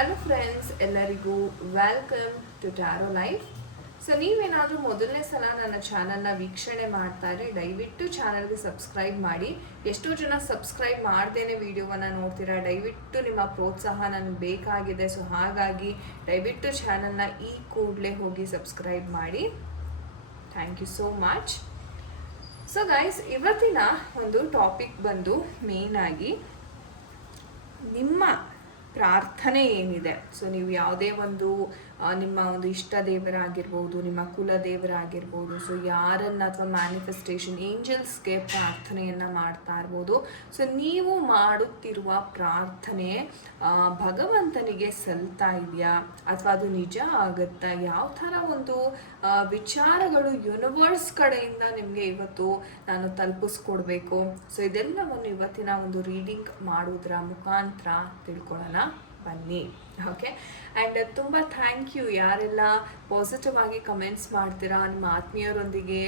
Hello friends ಎಲ್ಲರಿಗೂ welcome to tarot life so ನೀವೇನಾದರೂ ಮೊದಲನೇ ಸಲ ನನ್ನ ಚಾನಲ್ನ ವೀಕ್ಷಣೆ ಮಾಡ್ತಾ ಇದ್ರೆ, ದಯವಿಟ್ಟು ಚಾನಲ್ಗೆ ಸಬ್ಸ್ಕ್ರೈಬ್ ಮಾಡಿ. ಎಷ್ಟೋ ಜನ ಸಬ್ಸ್ಕ್ರೈಬ್ ಮಾಡ್ದೇನೆ ವಿಡಿಯೋವನ್ನು ನೋಡ್ತೀರಾ, ದಯವಿಟ್ಟು ನಿಮ್ಮ ಪ್ರೋತ್ಸಾಹ ನನಗೆ ಬೇಕಾಗಿದೆ. ಸೊ ಹಾಗಾಗಿ ದಯವಿಟ್ಟು ಚಾನಲ್ನ ಈ ಕೂಡಲೇ ಹೋಗಿ ಸಬ್ಸ್ಕ್ರೈಬ್ ಮಾಡಿ. Thank you so much so guys ಇವತ್ತಿನ ಒಂದು ಟಾಪಿಕ್ ಬಂದು ಮೇನ್ ಆಗಿ ನಿಮ್ಮ ಪ್ರಾರ್ಥನೆ ಏನಿದೆ. ಸೊ ನೀವು ಯಾವುದೇ ಒಂದು ನಿಮ್ಮ ಒಂದು ಇಷ್ಟ ದೇವರಾಗಿರ್ಬೋದು, ನಿಮ್ಮ ಕುಲ ದೇವರಾಗಿರ್ಬೋದು. ಸೊ ಯಾರನ್ನು ಅಥವಾ ಮ್ಯಾನಿಫೆಸ್ಟೇಷನ್ ಏಂಜಲ್ಸ್ಗೆ ಪ್ರಾರ್ಥನೆಯನ್ನು ಮಾಡ್ತಾ ಇರ್ಬೋದು. ಸೊ ನೀವು ಮಾಡುತ್ತಿರುವ ಪ್ರಾರ್ಥನೆ ಭಗವಂತನಿಗೆ ಸಲ್ತಾ ಇದೆಯಾ? ಅಥವಾ ಅದು ನಿಜ ಆಗುತ್ತಾ? ಯಾವ ಥರ ಒಂದು ವಿಚಾರಗಳು ಯೂನಿವರ್ಸ್ ಕಡೆಯಿಂದ ನಿಮಗೆ ಇವತ್ತು ನಾನು ತಲುಪಿಸ್ಕೊಡ್ಬೇಕು? ಸೊ ಇದೆಲ್ಲವನ್ನು ಇವತ್ತಿನ ಒಂದು ರೀಡಿಂಗ್ ಮಾಡೋದ್ರ ಮುಖಾಂತರ ತಿಳ್ಕೊಳ್ಳೋಣ. ಬನ್ನಿ. ಓಕೆ ಆ್ಯಂಡ್ ತುಂಬ ಥ್ಯಾಂಕ್ ಯು ಯಾರೆಲ್ಲ ಪಾಸಿಟಿವ್ ಆಗಿ ಕಮೆಂಟ್ಸ್ ಮಾಡ್ತೀರಾ? ನಿಮ್ಮ ಆತ್ಮೀಯರೊಂದಿಗೆ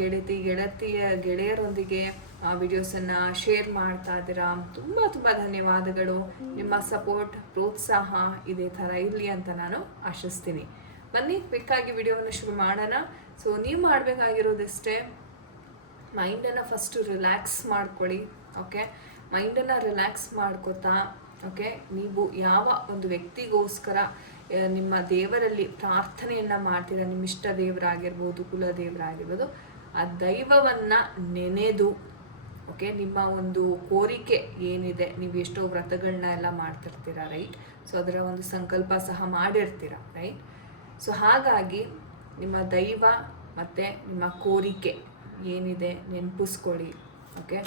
ಗೆಳತಿ, ಗೆಳತಿಯ, ಗೆಳೆಯರೊಂದಿಗೆ ವಿಡಿಯೋಸನ್ನು ಶೇರ್ ಮಾಡ್ತಾ ಇದ್ದೀರಾ? ತುಂಬ ತುಂಬ ಧನ್ಯವಾದಗಳು. ನಿಮ್ಮ ಸಪೋರ್ಟ್ ಪ್ರೋತ್ಸಾಹ ಇದೇ ಥರ ಇರಲಿ ಅಂತ ನಾನು ಆಶಿಸ್ತೀನಿ. ಬನ್ನಿ ಕ್ವಿಕ್ಕಾಗಿ ವಿಡಿಯೋವನ್ನು ಶುರು ಮಾಡೋಣ. ಸೊ ನೀವು ಮಾಡಬೇಕಾಗಿರೋದಿಷ್ಟೇ ಮೈಂಡನ್ನು ಫಸ್ಟು ರಿಲ್ಯಾಕ್ಸ್ ಮಾಡ್ಕೊಳ್ಳಿ. ಓಕೆ ಮೈಂಡನ್ನು ರಿಲ್ಯಾಕ್ಸ್ ಮಾಡ್ಕೋತಾ ಓಕೆ? ನೀವು ಯಾವ ಒಂದು ವ್ಯಕ್ತಿಗೋಸ್ಕರ ನಿಮ್ಮ ದೇವರಲ್ಲಿ ಪ್ರಾರ್ಥನೆಯನ್ನು ಮಾಡ್ತೀರ? ನಿಮ್ಮ ಇಷ್ಟ ದೇವರಾಗಿರ್ಬೋದು, ಕುಲ ದೇವರಾಗಿರ್ಬೋದು, ಆ ದೈವವನ್ನು ನೆನೆದು, ಓಕೆ? ನಿಮ್ಮ ಒಂದು ಕೋರಿಕೆ ಏನಿದೆ? ನೀವು ಎಷ್ಟೋ ವ್ರತಗಳನ್ನ ಎಲ್ಲ ಮಾಡ್ತಿರ್ತೀರ, ರೈಟ್? ಸೊ, ಅದರ ಒಂದು ಸಂಕಲ್ಪ ಸಹ ಮಾಡಿರ್ತೀರ, ರೈಟ್? ಸೊ, ಹಾಗಾಗಿ ನಿಮ್ಮ ದೈವ ಮತ್ತು ನಿಮ್ಮ ಕೋರಿಕೆ ಏನಿದೆ ನೆನಪಿಸ್ಕೊಳ್ಳಿ, ಓಕೆ?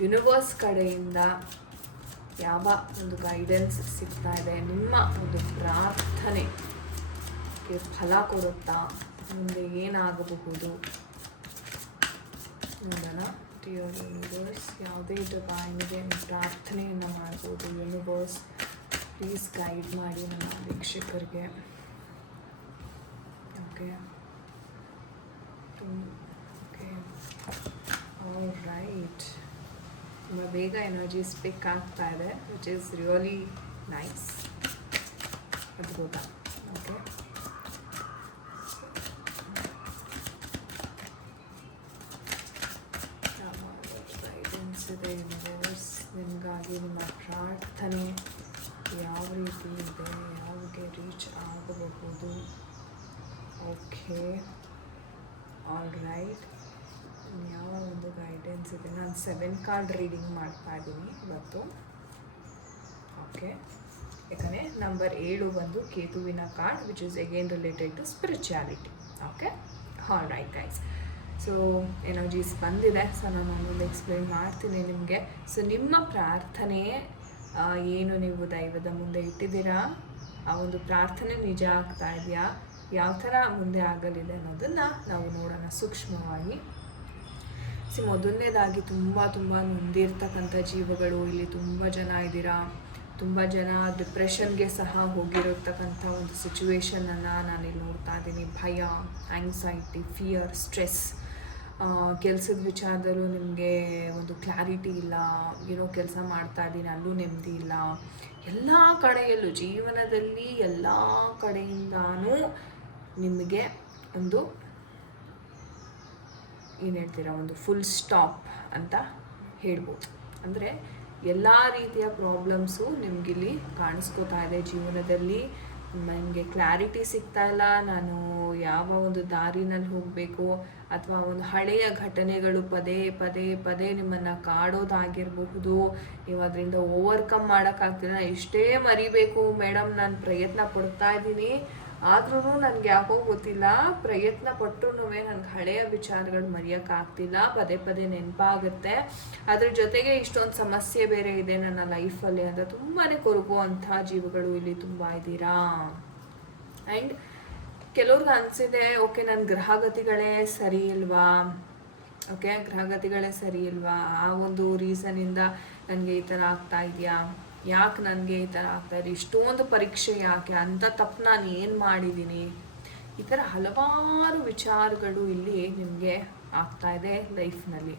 ಯೂನಿವರ್ಸ್ ಕಡೆಯಿಂದ ಯಾವ ಒಂದು ಗೈಡೆನ್ಸ್ ಸಿಗ್ತಾ ಇದೆ, ನಿಮ್ಮ ಒಂದು ಪ್ರಾರ್ಥನೆ ಫಲ ಕೊಡುತ್ತಾ ಮುಂದೆ ಏನಾಗಬಹುದು? ಯೂನಿವರ್ಸ್ ಯಾವುದೇ ಡಿವೈನ್ಗೆ ಪ್ರಾರ್ಥನೆಯನ್ನು ಮಾಡ್ಬೋದು. ಯೂನಿವರ್ಸ್ ಪ್ಲೀಸ್ ಗೈಡ್ ಮಾಡಿ ನಮ್ಮ ವೀಕ್ಷಕರಿಗೆ. ಓಕೆ ಓಕೆ ಆಲ್ ರೈಟ್ ತುಂಬ ಬೇಗ ಎನರ್ಜೀಸ್ ಪಿಕ್ ಆಗ್ತಾ ಇದೆ ವಿಚ್ ಈಸ್ ರಿಯಲಿ ನೈಸ್ ಅದ್ಭುತ ಓಕೆ ಗೈಡೆನ್ಸ್ ಇದೆ ಯೂನಿವರ್ಸ್ ನಿಮಗಾಗಿ, ನಿಮ್ಮ ಪ್ರಾರ್ಥನೆ ಯಾವ ರೀತಿ ಇದೆ, ಯಾವಾಗ ರೀಚ್ ಆಗಬಹುದು? ಓಕೆ ಆಲ್ ರೈಟ್ ಯಾವ ಒಂದು ಗೈಡೆನ್ಸ್ ಇದೆ. ನಾನು ಸೆವೆನ್ ಕಾರ್ಡ್ ರೀಡಿಂಗ್ ಮಾಡ್ತಾ ಇದ್ದೀನಿ ಇವತ್ತು. ಓಕೆ ಯಾಕಂದರೆ ನಂಬರ್ ಏಳು ಬಂದು ಕೇತುವಿನ card which is again related to spirituality okay all right guys so energies ಬಂದಿದೆ. ಸೊ ನಾನು ಒಂದೊಂದು ಎಕ್ಸ್ಪ್ಲೈನ್ ಮಾಡ್ತೀನಿ ನಿಮಗೆ. ಸೊ ನಿಮ್ಮ ಪ್ರಾರ್ಥನೆ ಏನು ನೀವು ದೈವದ ಮುಂದೆ ಇಟ್ಟಿದ್ದೀರಾ? ಆ ಒಂದು ಪ್ರಾರ್ಥನೆ ನಿಜ ಆಗ್ತಾ ಇದೆಯಾ? ಯಾವ ಥರ ಮುಂದೆ ಆಗಲಿದೆ ಅನ್ನೋದನ್ನು ನಾವು ನೋಡೋಣ ಸೂಕ್ಷ್ಮವಾಗಿ. ಸಿ ಮೊದಲನೇದಾಗಿ ತುಂಬ ತುಂಬ ನೊಂದಿರ್ತಕ್ಕಂಥ ಜೀವಗಳು, ಇಲ್ಲಿ ತುಂಬ ಜನ ಇದ್ದೀರಾ? ತುಂಬ ಜನ ಡಿಪ್ರೆಷನ್ಗೆ ಸಹ ಹೋಗಿರತಕ್ಕಂಥ ಒಂದು ಸಿಚುವೇಶನನ್ನು ನಾನಿಲ್ಲಿ ನೋಡ್ತಾ ಇದ್ದೀನಿ. ಭಯ ಆ್ಯಂಗ್ಸೈಟಿ ಫಿಯರ್ ಸ್ಟ್ರೆಸ್ ಕೆಲಸದ ವಿಚಾರದಲ್ಲೂ ನಿಮಗೆ ಒಂದು ಕ್ಲಾರಿಟಿ ಇಲ್ಲ. ಏನೋ ಕೆಲಸ ಮಾಡ್ತಾ ಇದ್ದೀನಿ, ಅಲ್ಲೂ ನೆಮ್ಮದಿ ಇಲ್ಲ. ಎಲ್ಲ ಕಡೆಯಲ್ಲೂ, ಜೀವನದಲ್ಲಿ ಎಲ್ಲ ಕಡೆಯಿಂದಾನೂ ನಿಮಗೆ ಒಂದು ಏನು ಹೇಳ್ತೀರಾ, ಒಂದು ಫುಲ್ ಸ್ಟಾಪ್ ಅಂತ ಹೇಳ್ಬೋದು. ಅಂದರೆ ಎಲ್ಲ ರೀತಿಯ ಪ್ರಾಬ್ಲಮ್ಸು ನಿಮಗಿಲ್ಲಿ ಕಾಣಿಸ್ಕೋತಾ ಇದೆ ಜೀವನದಲ್ಲಿ. ನನಗೆ ಕ್ಲಾರಿಟಿ ಸಿಗ್ತಾ ಇಲ್ಲ, ನಾನು ಯಾವ ಒಂದು ದಾರಿನಲ್ಲಿ ಹೋಗಬೇಕು ಅಥವಾ ಒಂದು ಹಳೆಯ ಘಟನೆಗಳು ಪದೇ ಪದೇ ಪದೇ ನಿಮ್ಮನ್ನು ಕಾಡೋದಾಗಿರಬಹುದು. ನೀವು ಅದರಿಂದ ಓವರ್ಕಮ್ ಮಾಡೋಕ್ಕಾಗ್ತಿಲ್ಲ. ಎಷ್ಟೇ ಮರಿಬೇಕು ಮೇಡಮ್ ನಾನು ಪ್ರಯತ್ನ ಪಡ್ತಾ ಇದ್ದೀನಿ. ಆದ್ರೂ ನನಗೆ ಯಾಕೋ ಗೊತ್ತಿಲ್ಲ. ಪ್ರಯತ್ನ ಪಟ್ಟರು ನನಗೆ ಹಳೆಯ ವಿಚಾರಗಳು ಮರೆಯೋಕ್ಕಾಗ್ತಿಲ್ಲ. ಪದೇ ಪದೇ ನೆನಪಾಗುತ್ತೆ. ಅದ್ರ ಜೊತೆಗೆ ಇಷ್ಟೊಂದು ಸಮಸ್ಯೆ ಬೇರೆ ಇದೆ ನನ್ನ ಲೈಫಲ್ಲಿ ಅಂತ ತುಂಬಾ ಕೊರಗುವಂಥ ಜೀವಗಳು ಇಲ್ಲಿ ತುಂಬ ಇದ್ದೀರಾ? ಆ್ಯಂಡ್ ಕೆಲವ್ರಿಗೆ ಅನಿಸಿದೆ, ಓಕೆ ನನ್ನ ಗ್ರಹಗತಿಗಳೇ ಸರಿ ಇಲ್ವಾ? ಓಕೆ, ಗ್ರಹಗತಿಗಳೇ ಸರಿ ಇಲ್ವಾ? ಆ ಒಂದು ರೀಸನಿಂದ ನನಗೆ ಈ ಥರ ಆಗ್ತಾ ಇದೆಯಾ? ಯಾಕೆ ನನಗೆ ಈ ಥರ ಆಗ್ತಾ ಇದೆ? ಇಷ್ಟೊಂದು ಪರೀಕ್ಷೆ ಯಾಕೆ? ಅಂತ ತಪ್ಪು ನಾನು ಏನು ಮಾಡಿದ್ದೀನಿ? ಈ ಥರ ಹಲವಾರು ವಿಚಾರಗಳು ಇಲ್ಲಿ ನಿಮಗೆ ಆಗ್ತಾ ಇದೆ ಲೈಫ್ನಲ್ಲಿ.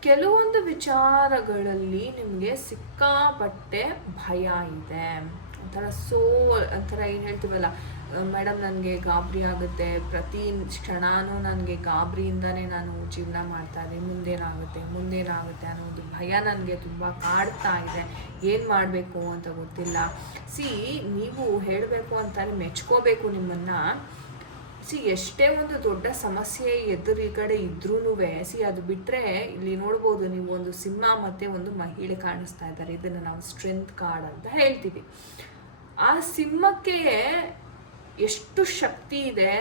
ಕೆಲವೊಂದು ವಿಚಾರಗಳಲ್ಲಿ ನಿಮಗೆ ಸಿಕ್ಕಾಪಟ್ಟೆ ಭಯ ಇದೆ. ಒಂಥರ ಸೋ ಒಂಥರ ಏನು ಹೇಳ್ತೀವಲ್ಲ ಮೇಡಮ್, ನನಗೆ ಗಾಬರಿ ಆಗುತ್ತೆ. ಪ್ರತಿ ಕ್ಷಣನೂ ನನಗೆ ಗಾಬರಿಯಿಂದನೇ ನಾನು ಜೀವನ ಮಾಡ್ತಾ ಇದ್ದೀನಿ. ಮುಂದೇನಾಗುತ್ತೆ ಮುಂದೇನಾಗುತ್ತೆ ಅನ್ನೋ ಒಂದು ಭಯ ನನಗೆ ತುಂಬ ಕಾಡ್ತಾ ಇದೆ. ಏನು ಮಾಡಬೇಕು ಅಂತ ಗೊತ್ತಿಲ್ಲ. ಸಿ, ನೀವು ಹೇಳಬೇಕು ಅಂತಾನೆ ಮೆಚ್ಕೋಬೇಕು ನಿಮ್ಮನ್ನು. ಸಿ, ಎಷ್ಟೇ ಒಂದು ದೊಡ್ಡ ಸಮಸ್ಯೆ ಎದುರುಗಡೆ ಇದ್ರೂ ಸಿ, ಅದು ಬಿಟ್ಟರೆ ಇಲ್ಲಿ ನೋಡ್ಬೋದು ನೀವು ಒಂದು ಸಿಂಹ ಮತ್ತು ಒಂದು ಮಹಿಳೆ ಕಾಣಿಸ್ತಾ ಇದ್ದಾರೆ. ಇದನ್ನು ನಾವು ಸ್ಟ್ರೆಂತ್ ಕಾರ್ಡ್ ಅಂತ ಹೇಳ್ತೀವಿ. ಆ ಸಿಂಹಕ್ಕೆ ಎಷ್ಟು ಶಕ್ತಿ ಇದೆ,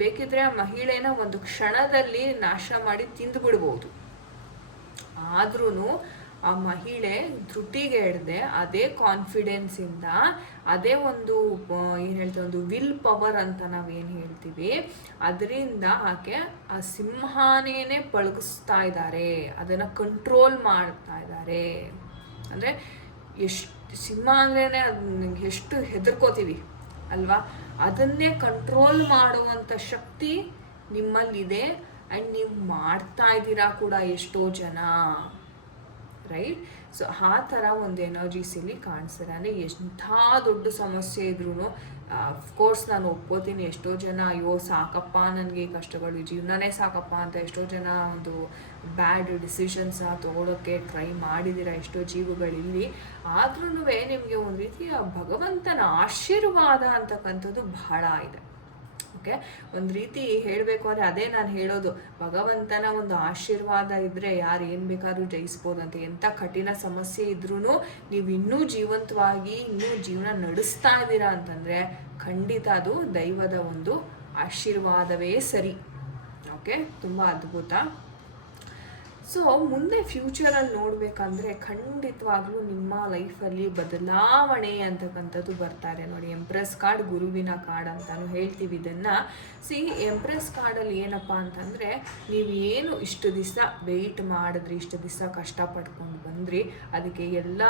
ಬೇಕಿದ್ರೆ ಆ ಮಹಿಳೆನ ಒಂದು ಕ್ಷಣದಲ್ಲಿ ನಾಶ ಮಾಡಿ ತಿಂದು ಬಿಡ್ಬೋದು. ಆದ್ರೂ ಆ ಮಹಿಳೆ ಧೃತಿಗೆ ಹಿಡ್ದೆ ಅದೇ ಕಾನ್ಫಿಡೆನ್ಸಿಂದ ಅದೇ ಒಂದು ಏನು ಹೇಳ್ತೀವಿ, ಒಂದು ವಿಲ್ ಪವರ್ ಅಂತ ನಾವೇನು ಹೇಳ್ತೀವಿ, ಅದರಿಂದ ಆಕೆ ಆ ಸಿಂಹಾನೇನೆ ಪಳಗಿಸ್ತಾ ಇದ್ದಾರೆ ಅದನ್ನು ಕಂಟ್ರೋಲ್ ಮಾಡ್ತಾ ಇದ್ದಾರೆ ಅಂದರೆ ಎಷ್ಟು, ಸಿಂಹ ಅಂದ್ರೇ ಅದು ಎಷ್ಟು ಹೆದರ್ಕೋತೀವಿ. ಅಲ್ವಾ? ಅದನ್ನೇ ಕಂಟ್ರೋಲ್ ಮಾಡುವಂಥ ಶಕ್ತಿ ನಿಮ್ಮಲ್ಲಿದೆ. ಆ್ಯಂಡ್ ನೀವು ಮಾಡ್ತಾ ಇದ್ದೀರಾ ಕೂಡ ಎಷ್ಟೋ ಜನ. ರೈಟ್ ಸೊ ಆ ಥರ ಒಂದು ಎನರ್ಜೀಸ್ ಇಲ್ಲಿ ಕಾಣಿಸ್ತಾರೆ ಅಂದರೆ ಎಂಥ ದೊಡ್ಡ ಸಮಸ್ಯೆ ಇದ್ರೂ ಅಫ್ಕೋರ್ಸ್ ನಾನು ಒಪ್ಕೋತೀನಿ, ಎಷ್ಟೋ ಜನ, ಅಯ್ಯೋ ಸಾಕಪ್ಪ ನನಗೆ ಕಷ್ಟಗಳು ಜೀವನನೇ ಸಾಕಪ್ಪ ಅಂತ ಎಷ್ಟೋ ಜನ ಒಂದು ಬ್ಯಾಡ್ ಡಿಸಿಷನ್ಸ್ ತೊಗೊಳೋಕ್ಕೆ ಟ್ರೈ ಮಾಡಿದ್ದೀರ, ಎಷ್ಟೋ ಜೀವಗಳಿಲ್ಲಿ ಆದ್ರೂ ನಿಮಗೆ ಒಂದು ರೀತಿಯ ಭಗವಂತನ ಆಶೀರ್ವಾದ ಅಂತಕ್ಕಂಥದ್ದು ಬಹಳ ಇದೆ. ಓಕೆ ಒಂದು ರೀತಿ ಹೇಳಬೇಕು ಅಂದರೆ ಅದೇ ನಾನು ಹೇಳೋದು. ಭಗವಂತನ ಒಂದು ಆಶೀರ್ವಾದ ಇದ್ದರೆ ಯಾರು ಏನು ಬೇಕಾದ್ರೂ ಜಯಿಸ್ಬೋದು ಅಂತ. ಎಂಥ ಕಠಿಣ ಸಮಸ್ಯೆ ಇದ್ರೂ ನೀವು ಇನ್ನೂ ಜೀವಂತವಾಗಿ, ಇನ್ನೂ ಜೀವನ ನಡೆಸ್ತಾ ಇದ್ದೀರಾ ಅಂತಂದರೆ ಖಂಡಿತ ಅದು ದೈವದ ಒಂದು ಆಶೀರ್ವಾದವೇ ಸರಿ. ಓಕೆ ತುಂಬ ಅದ್ಭುತ. ಸೊ ಮುಂದೆ ಫ್ಯೂಚರಲ್ಲಿ ನೋಡಬೇಕಂದ್ರೆ ಖಂಡಿತವಾಗ್ಲೂ ನಿಮ್ಮ ಲೈಫಲ್ಲಿ ಬದಲಾವಣೆ ಅಂತಕ್ಕಂಥದ್ದು ಬರ್ತಾರೆ ನೋಡಿ ಎಂಪ್ರೆಸ್ ಕಾರ್ಡ್ ಗುರುವಿನ ಕಾರ್ಡ್ ಅಂತಾನು ಹೇಳ್ತೀವಿ ಇದನ್ನು. ಸಿ ಎಂಪ್ರೆಸ್ ಕಾರ್ಡಲ್ಲಿ ಏನಪ್ಪ ಅಂತಂದರೆ ನೀವು ಏನು ಇಷ್ಟು ದಿವಸ ವೆಯ್ಟ್ ಮಾಡಿದ್ರಿ, ಇಷ್ಟು ದಿವಸ ಕಷ್ಟಪಡ್ಕೊಂಡು ಬಂದ್ರಿ, ಅದಕ್ಕೆ ಎಲ್ಲ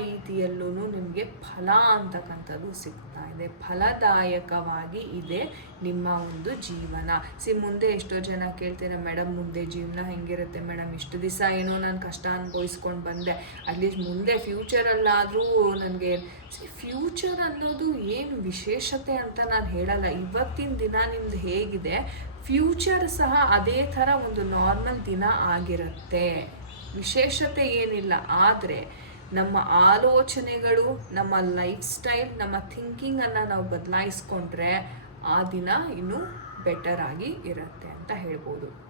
ರೀತಿಯಲ್ಲೂ ನಿಮಗೆ ಫಲ ಅಂತಕ್ಕಂಥದ್ದು ಸಿಗ್ತಾ ಇದೆ. ಫಲದಾಯಕವಾಗಿ ಇದೆ ನಿಮ್ಮ ಒಂದು ಜೀವನ. ಸಿ ಮುಂದೆ ಎಷ್ಟೋ ಜನ ಕೇಳ್ತಾರೆ, ಮೇಡಮ್, ಮುಂದೆ ಜೀವನ ಹೆಂಗಿರುತ್ತೆ? ಮೇಡಮ್ ಇಷ್ಟು ದಿವಸ ಏನೋ ನಾನು ಕಷ್ಟ ಅನುಭವಿಸ್ಕೊಂಡು ಬಂದೆ. ಅಟ್ಲೀಸ್ಟ್ ಮುಂದೆ ಫ್ಯೂಚರಲ್ಲಾದರೂ ನನಗೆ ಫ್ಯೂಚರ್ ಅನ್ನೋದು ಏನು ವಿಶೇಷತೆ ಅಂತ ನಾನು ಹೇಳಲ್ಲ. ಇವತ್ತಿನ ದಿನ ನಿಮ್ದು ಹೇಗಿದೆ? ಫ್ಯೂಚರ್ ಸಹ ಅದೇ ಥರ ಒಂದು ನಾರ್ಮಲ್ ದಿನ ಆಗಿರುತ್ತೆ. ವಿಶೇಷತೆ ಏನಿಲ್ಲ. ಆದರೆ ನಮ್ಮ ಆಲೋಚನೆಗಳು, ನಮ್ಮ ಲೈಫ್ ಸ್ಟೈಲ್ ನಮ್ಮ ಥಿಂಕಿಂಗನ್ನು ನಾವು ಬದಲಾಯಿಸ್ಕೊಂಡ್ರೆ ಆ ದಿನ ಇನ್ನೂ ಬೆಟರ್ ಆಗಿ ಇರುತ್ತೆ ಅಂತ ಹೇಳ್ಬೋದು.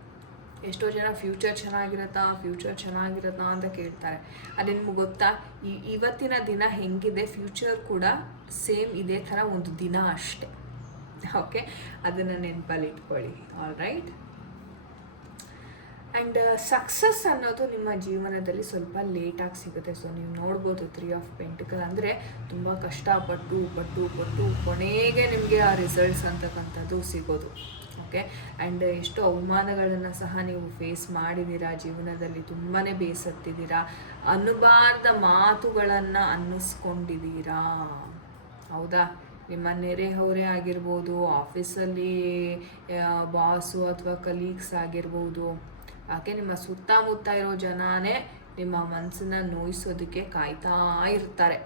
ಎಷ್ಟೋ ಜನ ಫ್ಯೂಚರ್ ಚೆನ್ನಾಗಿರತ್ತಾ ಫ್ಯೂಚರ್ ಚೆನ್ನಾಗಿರತ್ತಾ ಅಂತ ಕೇಳ್ತಾರೆ. ಅದು ನಿಮ್ಗೆ ಗೊತ್ತಾ? ಈ ಇವತ್ತಿನ ದಿನ ಹೆಂಗಿದೆ ಫ್ಯೂಚರ್ ಕೂಡ ಸೇಮ್ ಇದೇ ಥರ ಒಂದು ದಿನ ಅಷ್ಟೆ. ಓಕೆ ಅದನ್ನು ನೆನಪಲ್ಲಿ ಇಟ್ಕೊಳ್ಳಿ. ಆಲ್ ರೈಟ್ ಆ್ಯಂಡ್ ಸಕ್ಸಸ್ ಅನ್ನೋದು ನಿಮ್ಮ ಜೀವನದಲ್ಲಿ ಸ್ವಲ್ಪ ಲೇಟಾಗಿ ಸಿಗುತ್ತೆ. ಸೊ ನೀವು ನೋಡ್ಬೋದು ತ್ರೀ ಆಫ್ ಪೆಂಟಿಕಲ್ ಅಂದರೆ ತುಂಬ ಕಷ್ಟಪಟ್ಟು, ಪಟ್ಟು ಪಟ್ಟು ಕೊನೆಗೆ ನಿಮಗೆ ಆ ರಿಸಲ್ಟ್ಸ್ ಅಂತಕ್ಕಂಥದ್ದು ಸಿಗೋದು. ಓಕೆ? ಆ್ಯಂಡ್ ಎಷ್ಟೋ ಅವಮಾನಗಳನ್ನು ಸಹ ನೀವು ಫೇಸ್ ಮಾಡಿದ್ದೀರಾ ಜೀವನದಲ್ಲಿ ತುಂಬಾ ಬೇಸತ್ತಿದ್ದೀರಾ? ಅನ್ನಬಾರ್ದ ಮಾತುಗಳನ್ನು ಅನ್ನಿಸ್ಕೊಂಡಿದ್ದೀರಾ? ಹೌದಾ? ನಿಮ್ಮ ನೆರೆಹೊರೆ ಆಗಿರ್ಬೋದು, ಆಫೀಸಲ್ಲಿ ಬಾಸು ಅಥವಾ ಕಲೀಗ್ಸ್ ಆಗಿರ್ಬೋದು, ಯಾಕೆ ನಿಮ್ಮ ಸುತ್ತಮುತ್ತ ಇರೋ ಜನನೇ ನಿಮ್ಮ ಮನಸ್ಸನ್ನ ನೋಯಿಸೋದಕ್ಕೆ ಕಾಯ್ತಾ ಇರ್ತಾರೆ.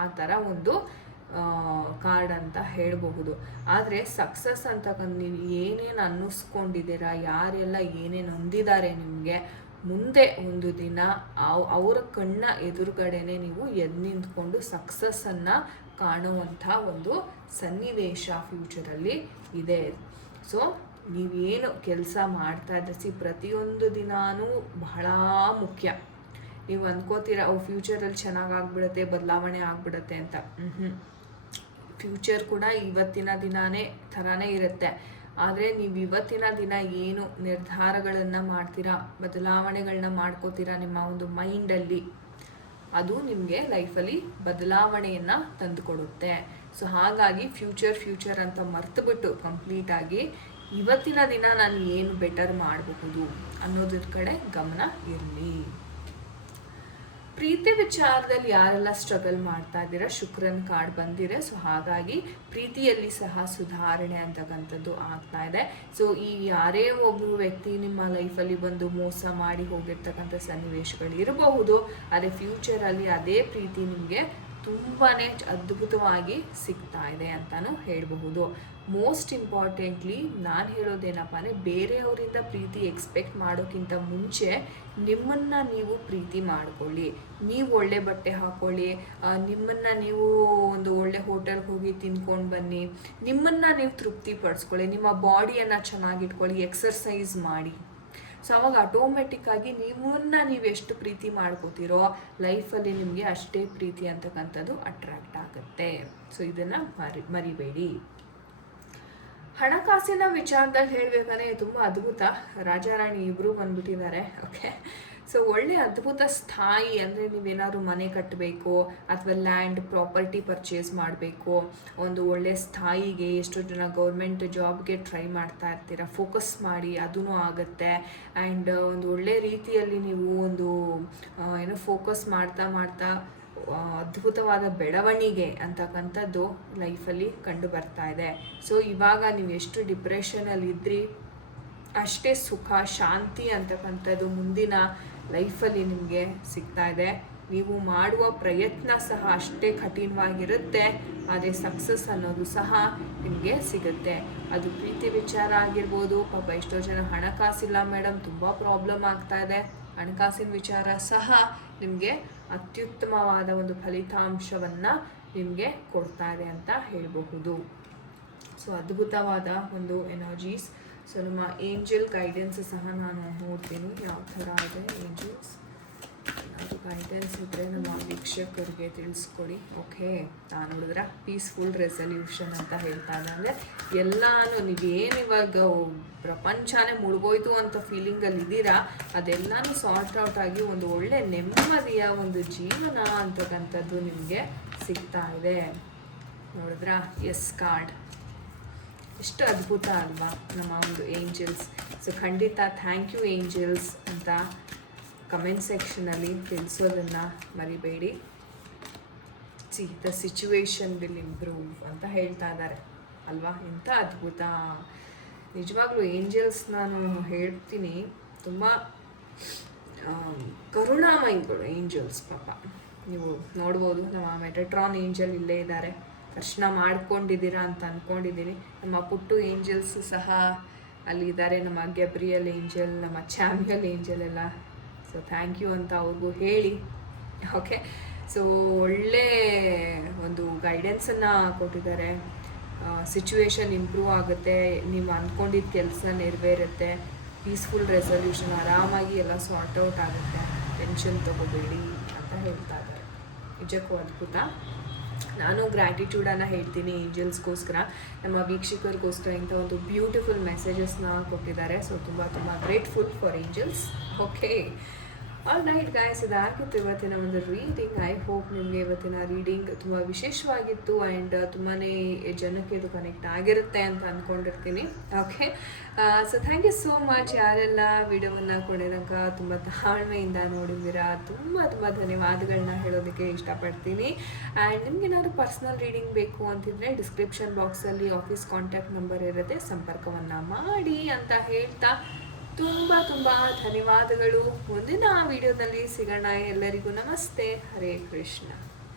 ಆ ಥರ ಒಂದು ಕಾರ್ಡ್ ಅಂತ ಹೇಳಬಹುದು. ಆದರೆ ಸಕ್ಸಸ್ ಅಂತಕ್ಕಂಥ ನೀವು ಏನೇನು ಅನ್ನಿಸ್ಕೊಂಡಿದ್ದೀರಾ, ಯಾರೆಲ್ಲ ಏನೇನು ಹೊಂದಿದ್ದಾರೆ ನಿಮಗೆ, ಮುಂದೆ ಒಂದು ದಿನ ಅವರ ಕಣ್ಣ ಎದುರುಗಡೆನೆ ನೀವು ಎದ್ದು ನಿಂತ್ಕೊಂಡು ಸಕ್ಸಸ್ಸನ್ನು ಕಾಣುವಂಥ ಒಂದು ಸನ್ನಿವೇಶ ಫ್ಯೂಚರಲ್ಲಿ ಇದೆ. ಸೊ ನೀವೇನು ಕೆಲಸ ಮಾಡ್ತಾ ಇದ್ರೆ ಸಿ ಪ್ರತಿಯೊಂದು ದಿನಾನೂ ಬಹಳ ಮುಖ್ಯ. ನೀವು ಅಂದ್ಕೋತೀರ ಅವು ಫ್ಯೂಚರಲ್ಲಿ ಚೆನ್ನಾಗಿ ಆಗ್ಬಿಡುತ್ತೆ, ಬದಲಾವಣೆ ಆಗ್ಬಿಡುತ್ತೆ ಅಂತ. ಹ್ಞೂ ಫ್ಯೂಚರ್ ಕೂಡ ಇವತ್ತಿನ ದಿನಾನೇ ಥರಾನೇ ಇರುತ್ತೆ. ಆದರೆ ನೀವು ಇವತ್ತಿನ ದಿನ ಏನು ನಿರ್ಧಾರಗಳನ್ನು ಮಾಡ್ತೀರಾ ಬದಲಾವಣೆಗಳನ್ನ ಮಾಡ್ಕೋತೀರಾ ನಿಮ್ಮ ಒಂದು ಮೈಂಡಲ್ಲಿ, ಅದು ನಿಮಗೆ ಲೈಫಲ್ಲಿ ಬದಲಾವಣೆಯನ್ನು ತಂದುಕೊಡುತ್ತೆ. ಸೊ ಹಾಗಾಗಿ ಫ್ಯೂಚರ್ ಫ್ಯೂಚರ್ ಅಂತ ಮರ್ತುಬಿಟ್ಟು ಕಂಪ್ಲೀಟಾಗಿ ಇವತ್ತಿನ ದಿನ ನಾನು ಏನು ಬೆಟರ್ ಮಾಡಬಹುದು ಅನ್ನೋದ್ರ ಕಡೆ ಗಮನ ಇರಲಿ. ಪ್ರೀತಿ ವಿಚಾರದಲ್ಲಿ ಯಾರೆಲ್ಲ ಸ್ಟ್ರಗಲ್ ಮಾಡ್ತಾ ಇದ್ದೀರಾ? ಶುಕ್ರನ್ ಕಾರ್ಡ್ ಬಂದಿದೆ. ಸೊ ಹಾಗಾಗಿ ಪ್ರೀತಿಯಲ್ಲಿ ಸಹ ಸುಧಾರಣೆ ಅಂತಕ್ಕಂಥದ್ದು ಆಗ್ತಾ ಇದೆ. ಸೊ ಈ ಯಾರೇ ಒಬ್ಬರು ವ್ಯಕ್ತಿ ನಿಮ್ಮ ಲೈಫಲ್ಲಿ ಬಂದು ಮೋಸ ಮಾಡಿ ಹೋಗಿರ್ತಕ್ಕಂಥ ಸನ್ನಿವೇಶಗಳು ಇರಬಹುದು ಅದೇ ಫ್ಯೂಚರಲ್ಲಿ ಅದೇ ಪ್ರೀತಿ ನಿಮಗೆ ತುಂಬಾ ಅದ್ಭುತವಾಗಿ ಸಿಗ್ತಾ ಇದೆ ಅಂತಲೂ ಹೇಳಬಹುದು. ಮೋಸ್ಟ್ ಇಂಪಾರ್ಟೆಂಟ್ಲಿ ನಾನು ಹೇಳೋದೇನಪ್ಪ ಅಂದರೆ ಬೇರೆಯವರಿಂದ ಪ್ರೀತಿ ಎಕ್ಸ್ಪೆಕ್ಟ್ ಮಾಡೋಕ್ಕಿಂತ ಮುಂಚೆ ನಿಮ್ಮನ್ನು ನೀವು ಪ್ರೀತಿ ಮಾಡಿಕೊಳ್ಳಿ. ನೀವು ಒಳ್ಳೆ ಬಟ್ಟೆ ಹಾಕ್ಕೊಳ್ಳಿ ನಿಮ್ಮನ್ನು ನೀವು ಒಂದು ಒಳ್ಳೆ ಹೋಟೆಲ್ಗೆ ಹೋಗಿ ತಿನ್ಕೊಂಡು ಬನ್ನಿ, ನಿಮ್ಮನ್ನು ನೀವು ತೃಪ್ತಿ ಪಡಿಸ್ಕೊಳ್ಳಿ ನಿಮ್ಮ ಬಾಡಿಯನ್ನು ಚೆನ್ನಾಗಿಟ್ಕೊಳ್ಳಿ ಎಕ್ಸರ್ಸೈಸ್ ಮಾಡಿ. ಸೊ ಅವಾಗ ಆಟೋಮೆಟಿಕ್ ಆಗಿ ನಿಮ್ಮನ್ನ ನೀವು ಎಷ್ಟು ಪ್ರೀತಿ ಮಾಡ್ಕೋತೀರೋ ಲೈಫಲ್ಲಿ ನಿಮಗೆ ಅಷ್ಟೇ ಪ್ರೀತಿ ಅಂತಕ್ಕಂಥದ್ದು ಅಟ್ರಾಕ್ಟ್ ಆಗುತ್ತೆ. ಸೊ ಇದನ್ನು ಮರಿ, ಮರಿಬೇಡಿ. ಹಣಕಾಸಿನ ವಿಚಾರದಲ್ಲಿ ಹೇಳ್ಬೇಕಂದ್ರೆ ತುಂಬ ಅದ್ಭುತ. ರಾಜಾರಾಣಿ ಇಬ್ಬರು ಬಂದ್ಬಿಟ್ಟಿದ್ದಾರೆ ಓಕೆ ಸೊ ಒಳ್ಳೆ ಅದ್ಭುತ ಸ್ಥಾಯಿ ಅಂದರೆ ನೀವೇನಾದ್ರು ಮನೆ ಕಟ್ಟಬೇಕು ಅಥವಾ ಲ್ಯಾಂಡ್ ಪ್ರಾಪರ್ಟಿ ಪರ್ಚೇಸ್ ಮಾಡಬೇಕು, ಒಂದು ಒಳ್ಳೆ ಸ್ಥಾಯಿಗೆ ಎಷ್ಟೋ ಜನ ಗೌರ್ಮೆಂಟ್ ಜಾಬ್ಗೆ ಟ್ರೈ ಮಾಡ್ತಾ ಇರ್ತೀರ ಫೋಕಸ್ ಮಾಡಿ ಅದೂ ಆಗುತ್ತೆ. ಆ್ಯಂಡ್ ಒಂದು ಒಳ್ಳೆ ರೀತಿಯಲ್ಲಿ ನೀವು ಒಂದು ಏನೋ ಫೋಕಸ್ ಮಾಡ್ತಾ ಮಾಡ್ತಾ ಅದ್ಭುತವಾದ ಬೆಳವಣಿಗೆ ಅಂತಕ್ಕಂಥದ್ದು ಲೈಫಲ್ಲಿ ಕಂಡು ಬರ್ತಾ ಇದೆ. ಸೊ ಇವಾಗ ನೀವು ಎಷ್ಟು ಡಿಪ್ರೆಷನಲ್ಲಿ ಇದ್ರಿ ಅಷ್ಟೇ ಸುಖ, ಶಾಂತಿ ಅಂತಕ್ಕಂಥದ್ದು ಮುಂದಿನ ಲೈಫಲ್ಲಿ ನಿಮಗೆ ಸಿಗ್ತಾ ಇದೆ. ನೀವು ಮಾಡುವ ಪ್ರಯತ್ನ ಸಹ ಅಷ್ಟೇ ಕಠಿಣವಾಗಿರುತ್ತೆ. ಆದರೆ ಸಕ್ಸಸ್ ಅನ್ನೋದು ಸಹ ನಿಮಗೆ ಸಿಗುತ್ತೆ. ಅದು ಪ್ರೀತಿ ವಿಚಾರ ಆಗಿರ್ಬೋದು, ಪಾಪ ಎಷ್ಟೋ ಜನ ಹಣಕಾಸಿಲ್ಲ ಮೇಡಮ್, ತುಂಬ ಪ್ರಾಬ್ಲಮ್ ಆಗ್ತಾ ಇದೆ. ಹಣಕಾಸಿನ ವಿಚಾರ ಸಹ ನಿಮಗೆ ಅತ್ಯುತ್ತಮವಾದ ಒಂದು ಫಲಿತಾಂಶವನ್ನು ನಿಮಗೆ ಕೊಡ್ತಾ ಇದೆ ಅಂತ ಹೇಳಬಹುದು. ಸೊ ಅದ್ಭುತವಾದ ಒಂದು ಎನರ್ಜೀಸ್ ಸೊ ನಮ್ಮ ಏಂಜಲ್ ಗೈಡೆನ್ಸ್ ಸಹ ನಾನು ನೋಡ್ತೀನಿ. ಯಾವ ಥರ ಇದೆ ಏಂಜಲ್ಸ್ ಅದು ಗೈಡೆನ್ಸ್ ಇದ್ದರೆ ನಮ್ಮ ವೀಕ್ಷಕರಿಗೆ ತಿಳಿಸ್ಕೊಡಿ. ಓಕೆ ನಾನು ನೋಡಿದ್ರೆ ಪೀಸ್ಫುಲ್ ರೆಸಲ್ಯೂಷನ್ ಅಂತ ಹೇಳ್ತಾ ಇದೆ ಅಂದರೆ ಎಲ್ಲಾನು ನೀವೇನು ಇವಾಗ ಪ್ರಪಂಚನೇ ಮುಳುಗೋಯ್ತು ಅಂತ ಫೀಲಿಂಗಲ್ಲಿ ಇದ್ದೀರಾ, ಅದೆಲ್ಲನೂ ಸಾರ್ಟ್ ಔಟ್ ಆಗಿ ಒಂದು ಒಳ್ಳೆ ನೆಮ್ಮದಿಯ ಒಂದು ಜೀವನ ಅಂತಕ್ಕಂಥದ್ದು ನಿಮಗೆ ಸಿಗ್ತಾ ಇದೆ. ನೋಡಿದ್ರಾ? ಎಸ್ ಕಾರ್ಡ್ ಎಷ್ಟು ಅದ್ಭುತ ಅಲ್ವಾ ನಮ್ಮ ಒಂದು ಏಂಜಲ್ಸ್ ಸೊ ಖಂಡಿತ ಥ್ಯಾಂಕ್ ಯು ಏಂಜಲ್ಸ್ ಅಂತ ಕಮೆಂಟ್ ಸೆಕ್ಷನಲ್ಲಿ ತಿಳಿಸೋದನ್ನು ಮರಿಬೇಡಿ. See the situation will improve ಅಂತ ಹೇಳ್ತಾ ಇದ್ದಾರೆ ಅಲ್ವಾ? ಎಂಥ ಅದ್ಭುತ. ನಿಜವಾಗ್ಲೂ ಏಂಜಲ್ಸ್ ನಾನು ಹೇಳ್ತೀನಿ, ತುಂಬ ಕರುಣಾಮಯಿಗಳು ಏಂಜಲ್ಸ್ ಪಾಪ. ನೀವು ನೋಡ್ಬೋದು, ನಮ್ಮ ಮೆಟಟ್ರಾನ್ ಏಂಜಲ್ ಇಲ್ಲೇ ಇದ್ದಾರೆ ದರ್ಶನ ಮಾಡ್ಕೊಂಡಿದ್ದೀರಾ ಅಂತ ಅಂದ್ಕೊಂಡಿದ್ದೀನಿ ನಮ್ಮ ಪುಟ್ಟು ಏಂಜಲ್ಸ್ ಸಹ ಅಲ್ಲಿದ್ದಾರೆ. ನಮ್ಮ ಗೆಬ್ರಿಯಲ್ ಏಂಜಲ್, ನಮ್ಮ ಚಾಮಿಯಲ್ ಏಂಜಲ್ ಎಲ್ಲ. ಸೊ ಥ್ಯಾಂಕ್ ಯು ಅಂತ ಅವ್ರಿಗೂ ಹೇಳಿ. ಓಕೆ ಸೊ ಒಳ್ಳೆ ಒಂದು ಗೈಡೆನ್ಸನ್ನು ಕೊಟ್ಟಿದ್ದಾರೆ. ಸಿಚುವೇಶನ್ ಇಂಪ್ರೂವ್ ಆಗುತ್ತೆ. ನೀವು ಅಂದ್ಕೊಂಡಿದ್ದ ಕೆಲಸ ನೆರವೇರುತ್ತೆ. ಪೀಸ್ಫುಲ್ ರೆಸಲ್ಯೂಷನ್ ಆರಾಮಾಗಿ ಎಲ್ಲ ಸಾರ್ಟ್ ಔಟ್ ಆಗುತ್ತೆ. ಟೆನ್ಷನ್ ತೊಗೋಬೇಡಿ ಅಂತ ಹೇಳ್ತಾ ಇದ್ದಾರೆ. ನಿಜಕ್ಕೂ ಅದ್ಭುತ. ನಾನು ಗ್ರ್ಯಾಟಿಟ್ಯೂಡನ್ನು ಹೇಳ್ತೀನಿ ಏಂಜಲ್ಸ್ಗೋಸ್ಕರ ನಮ್ಮ ವೀಕ್ಷಕರಿಗೋಸ್ಕರ ಇಂಥ ಒಂದು ಬ್ಯೂಟಿಫುಲ್ ಮೆಸೇಜಸ್ನ ಕೊಟ್ಟಿದ್ದಾರೆ. ಸೊ ತುಂಬ ತುಂಬ grateful for angels okay all right guys ಇದಾಗಿತ್ತು ಇವತ್ತಿನ ಒಂದು ರೀಡಿಂಗ್ ಐ ಹೋಪ್ ನಿಮಗೆ ಇವತ್ತಿನ ರೀಡಿಂಗ್ ತುಂಬ ವಿಶೇಷವಾಗಿತ್ತು ಆ್ಯಂಡ್ ತುಂಬಾ ಜನಕ್ಕೆ ಇದು ಕನೆಕ್ಟ್ ಆಗಿರುತ್ತೆ ಅಂತ ಅಂದ್ಕೊಂಡಿರ್ತೀನಿ okay so thank you so much ಯಾರೆಲ್ಲ ವಿಡಿಯೋವನ್ನು ಕೊಡಿರಂಕ ತುಂಬ ತಾಳ್ಮೆಯಿಂದ ನೋಡಿದ್ದೀರಾ? ತುಂಬ ತುಂಬ ಧನ್ಯವಾದಗಳನ್ನ ಹೇಳೋದಕ್ಕೆ ಇಷ್ಟಪಡ್ತೀನಿ. ಆ್ಯಂಡ್ ನಿಮಗೇನಾದ್ರು ಪರ್ಸ್ನಲ್ ರೀಡಿಂಗ್ ಬೇಕು ಅಂತಿದ್ರೆ ಡಿಸ್ಕ್ರಿಪ್ಷನ್ ಬಾಕ್ಸಲ್ಲಿ ಆಫೀಸ್ ಕಾಂಟ್ಯಾಕ್ಟ್ ನಂಬರ್ ಇರುತ್ತೆ. ಸಂಪರ್ಕವನ್ನು ಮಾಡಿ ಅಂತ ಹೇಳ್ತಾ ತುಂಬ ತುಂಬ ಧನ್ಯವಾದಗಳು. ಮುಂದಿನ ವಿಡಿಯೋದಲ್ಲಿ ಸಿಗೋಣ. ಎಲ್ಲರಿಗೂ ನಮಸ್ತೆ. ಹರೇ ಕೃಷ್ಣ.